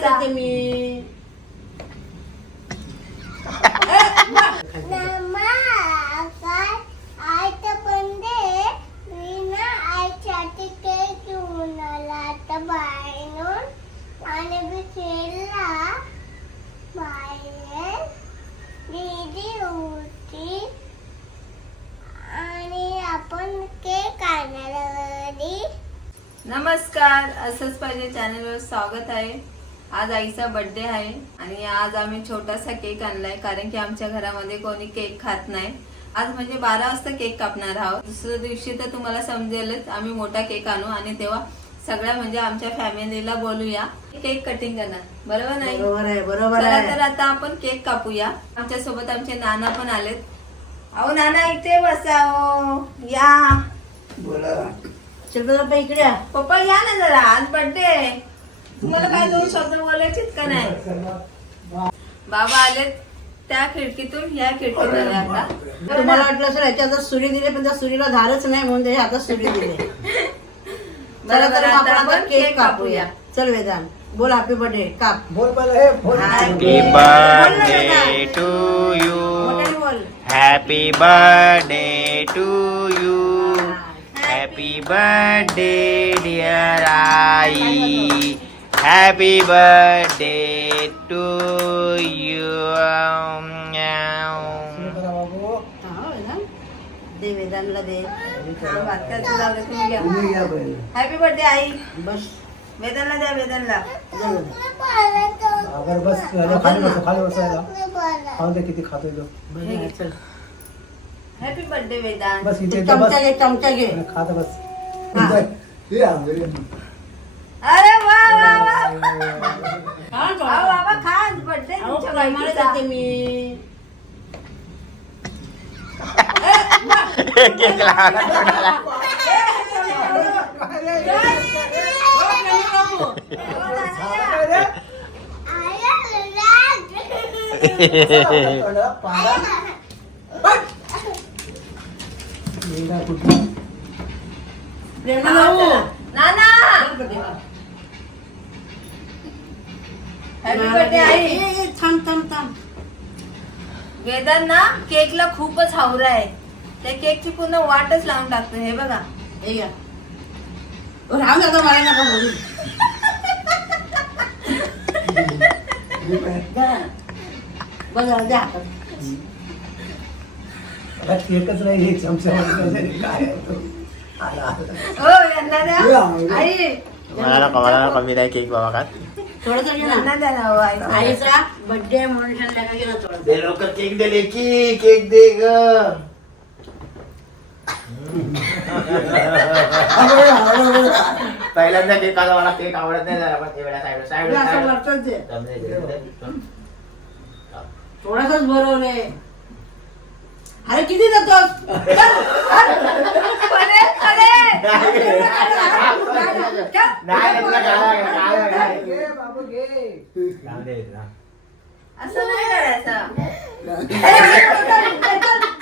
जाते मी. नमस्कार असंच पाहिजे चॅनलवर स्वागत आहे. आज आईचा बर्थडे आहे आणि आज आम्ही छोटासा केक आणलाय कारण की आमच्या घरामध्ये कोणी केक खात नाही. आज म्हणजे बारा वाजता केक कापणार आहोत. दुसऱ्या दिवशी तर तुम्हाला समजेलच आम्ही मोठा केक आणू आणि तेव्हा सगळ्या म्हणजे आमच्या फॅमिलीला बोलूया. केक कटिंग करणार. बरोबर नाही? बरोबर आहे बरोबर चला आहे. तर आता आपण केक कापूया. आमच्यासोबत आमचे नाना पण आलेत. अहो नाना इथे बसाओ. या. चल बाबा इकडे. पप्पा या ना जरा. आज बर्थडे तुम्हाला काय दोन शब्द बोलायचेत का नाही? बाबा आलेत त्या खिडकीतून या खिडकीत आले आता. तुम्हाला वाटलं असेल ह्याच्यात सुरी दिली पण त्या सुरीला धारच नाही म्हणून त्याच्या हातात सुरी दिली. चला तर आपण आता केक कापूया. चल वेदांत बोल हॅपी बर्थडे काप. बोल पहले हे बोल. Happy birthday to you. मोठ्याने बोल. Happy birthday to you. Happy birthday to you. हा. दे हा, हॅपी बर्थडे आई बस वेदांना द्या वेदांना. अगर बस खाली बस खाली बसायला खाऊन दे किती खातोय तो हॅपी बर्थडे वेदांत बस इथे चमचा घे चमचा घे खात बस. अरे वा वा वा हा, अहो, चला. बाबा खा बर्थडे अहो, कामाला जाते मी Cake lagak. थोडा पारा. मेंढा कुठला? प्रेरणा भाऊ. नाना हॅपी बर्थडे आई थांब थांब थांब वेदांत ना केकला खूपच हावरा आहे त्या केकची पूर्ण वाटच लावून टाकतो हे बघा हे राहून जातो मला नका बोलू. बघ जरा द्या हातात. केकच नाही हे चमच्यामध्ये काय आहे तो? आला, आला. हो यांना द्या आवडलं. आई मला नको मला नको मी नाही केक बाबा खात थोडंसं घे ना. हो आईचा बर्थडे म्हणून थोडं दे केक दे लेकी केक दे ग. पहिल्यांदा केक आता मला केक आवडत नाही जरा पण वेळा साईड साईड असं वरचंच दे थोडासाच बरोबर आहे अरे किती जातोस पडेल, पडेल. घे, बाबू घे. असं नाही करायचं.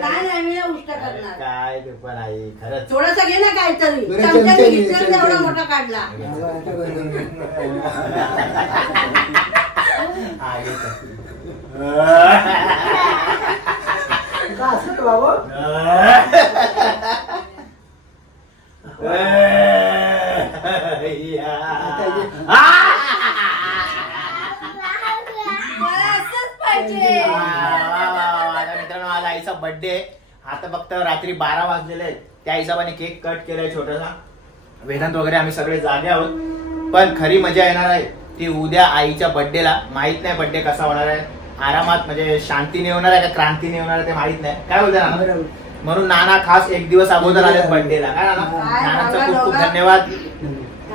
नाही नाही मी नाही उष्ट करणार. काय ते पण आहे खरंच. थोडासा घे ना काहीतरी. बरं, चमच्याने चमच्याने घेतलं तेवढा चमच्याने. मोठा काढला. बरं. हा, घे तर. का असं रे बाबू मला असंच पाहिजे आता आईचा बर्थडे आता फक्त रात्री बारा वाजलेले आहेत. त्या हिशोबाने केक कट केलाय छोटासा. वेदांत वगैरे आम्ही सगळे जागे आहोत. पण खरी मजा येणार आहे ती उद्या आईच्या बर्थडेला माहीत नाही बर्थडे कसा होणार आहे. आरामात म्हणजे शांतीने होणार आहे का क्रांतीने होणार आहे ते माहीत नाही. काय बोलता नाना? बरोबर. म्हणून नाना खास एक दिवस अगोदर आले बर्थडेला काय नाना? नानांचा खूप खूप? धन्यवाद.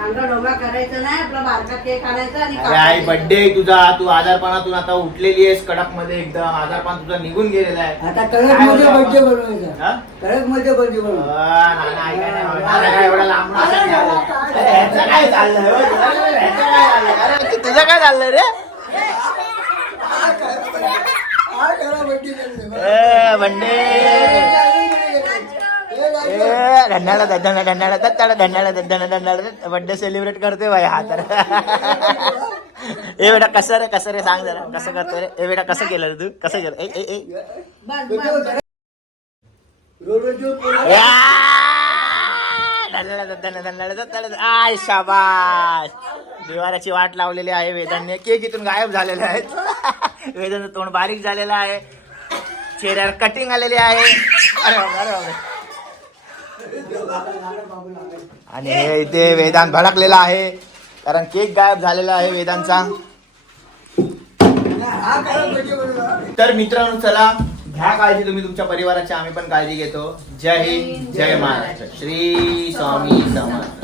चांगला डोबा करायचा नाही आपला बारका केक आणायचा आणि अरे आई कापायचं. बर्थडे तुझा तू आजारपणातून आता उठलेली आहेस कडकमध्ये एकदम आजारपण तुझं निघून गेलेलं आहे आता कडकमध्ये बर्थडे हा? बनवायचा कडकमध्ये बर्थडे अ, नाना, नाही. नाना काय एवढं लांबून असं नाही आलं. अरे, ह्यांचं काय चाललंय हो? ह्यांचं काय चाललंय? अरे, तुझं काय चाललंय रे करा बर्थडे बंडे ए, धन्याला धन्याला दत्ताळा धन्याला धन्याला धन्याला बड्डे सेलिब्रेट करते बाई हा तर. ए बेटा कसं रे कसं रे सांग जरा कसं करतोय रे? ए बेटा कसं केलं तू? कसं केलं? ए ए ए. या! आय शाबाश दिवाराची वाट लावलेली आहे वेदांनी. केक इथून गायब झालेले आहेत. वेदांचं तोंड बारीक झालेलं आहे. चेहऱ्यावर कटिंग आलेली आहे. अरे अरे आणि हे इथे वेदांत भडकलेला आहे कारण केक गायब झालेला आहे वेदांचा तर मित्रांनो चला घ्या काळजी तुम्ही तुमच्या परिवाराची आम्ही पण काळजी घेतो. जय हिंद जय महाराष्ट्र. श्री स्वामी समर्थ.